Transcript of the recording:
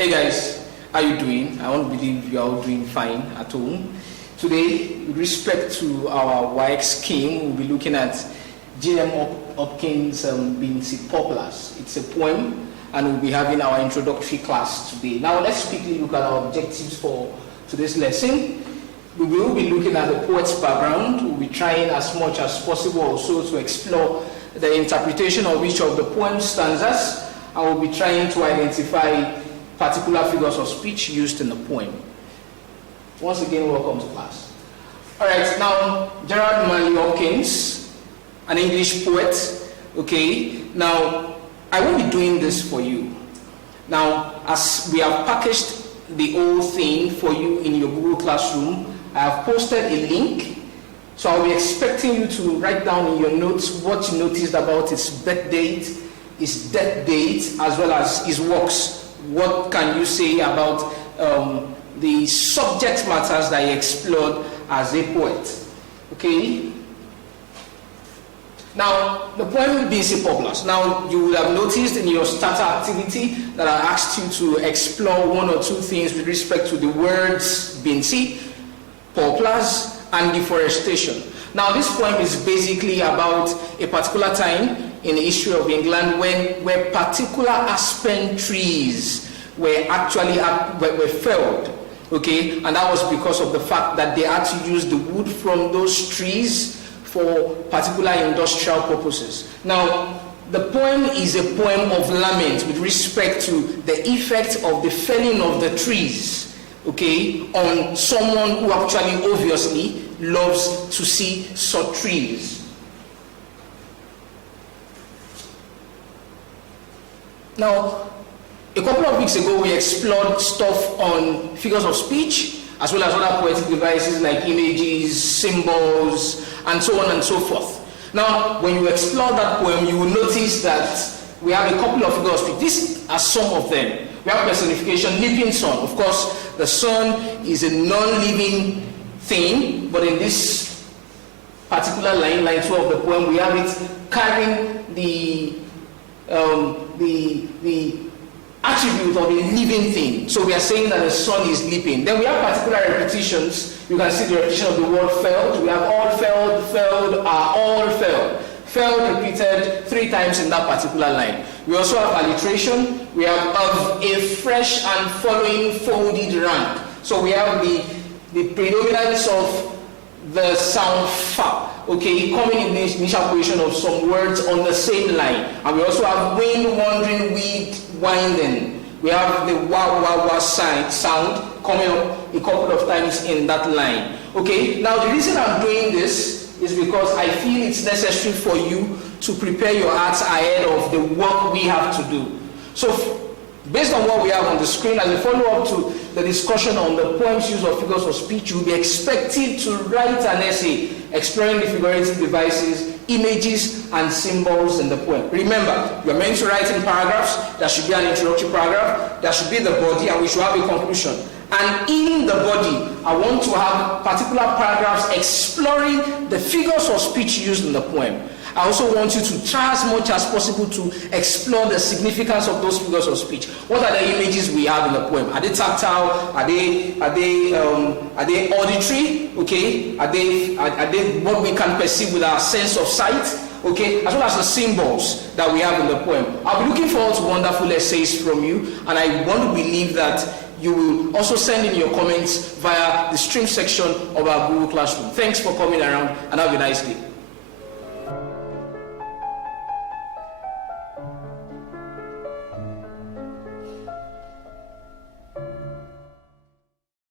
Hey guys, how you doing? I want to believe you are all doing fine at home. Today, with respect to our WAEC scheme, we'll be looking at J.M. Hopkins' Binsey Poplars. It's a poem, and we'll be having our introductory class today. Now, let's quickly look at our objectives for today's lesson. We will be looking at the poet's background. We'll be trying as much as possible also to explore the interpretation of each of the poem stanzas, and we'll be trying to identify particular figures of speech used in the poem. Once again, welcome to class. All right, now, Gerard Manley Hopkins, an English poet, okay? Now, I won't be doing this for you. Now, as we have packaged the whole thing for you in your Google Classroom, I have posted a link, so I'll be expecting you to write down in your notes what you noticed about his birth date, his death date, as well as his works. What can you say about the subject matters that he explored as a poet? Okay? Now, the poem Binsey Poplars. Now, you would have noticed in your starter activity that I asked you to explore one or two things with respect to the words Binsey, Poplars, and deforestation. Now, this poem is basically about a particular time in the history of England where particular aspen trees were actually were felled, okay? And that was because of the fact that they had to use the wood from those trees for particular industrial purposes. Now, the poem is a poem of lament with respect to the effect of the felling of the trees, okay, on someone who actually obviously loves to see such trees. Now, a couple of weeks ago, we explored stuff on figures of speech, as well as other poetic devices like images, symbols, and so on and so forth. Now, when you explore that poem, you will notice that we have a couple of figures of speech. These are some of them. We have personification, leaping sun. Of course, the sun is a non-living thing, but in this particular line 2 of the poem, we have it carrying the attribute of a living thing. So we are saying that the sun is leaping. Then we have particular repetitions. You can see the repetition of the word felled. We have all felled, felled, are all felled. Felled repeated 3 times in that particular line. We also have alliteration. We have of a fresh and following folded rank. So we have the predominance of the sound fa, okay, coming in the initial position of some words on the same line. And we also have wind, wandering, weed, winding. We have the wah, wah, wah sound coming up a couple of times in that line. Okay, now the reason I'm doing this is because I feel it's necessary for you to prepare your hearts ahead of the work we have to do. So, based on what we have on the screen, as a follow-up to the discussion on the poem's use of figures of speech, you'll be expected to write an essay exploring the figurative devices, images, and symbols in the poem. Remember, you're meant to write in paragraphs. There should be an introductory paragraph, there should be the body, and we should have a conclusion. And in the body, I want to have particular paragraphs exploring the figures of speech used in the poem. I also want you to try as much as possible to explore the significance of those figures of speech. What are the images we have in the poem? Are they tactile? Are they auditory? Okay. Are they what we can perceive with our sense of sight? Okay. As well as the symbols that we have in the poem. I'll be looking forward to wonderful essays from you, and I want to believe that you will also send in your comments via the stream section of our Google Classroom. Thanks for coming around, and have a nice day.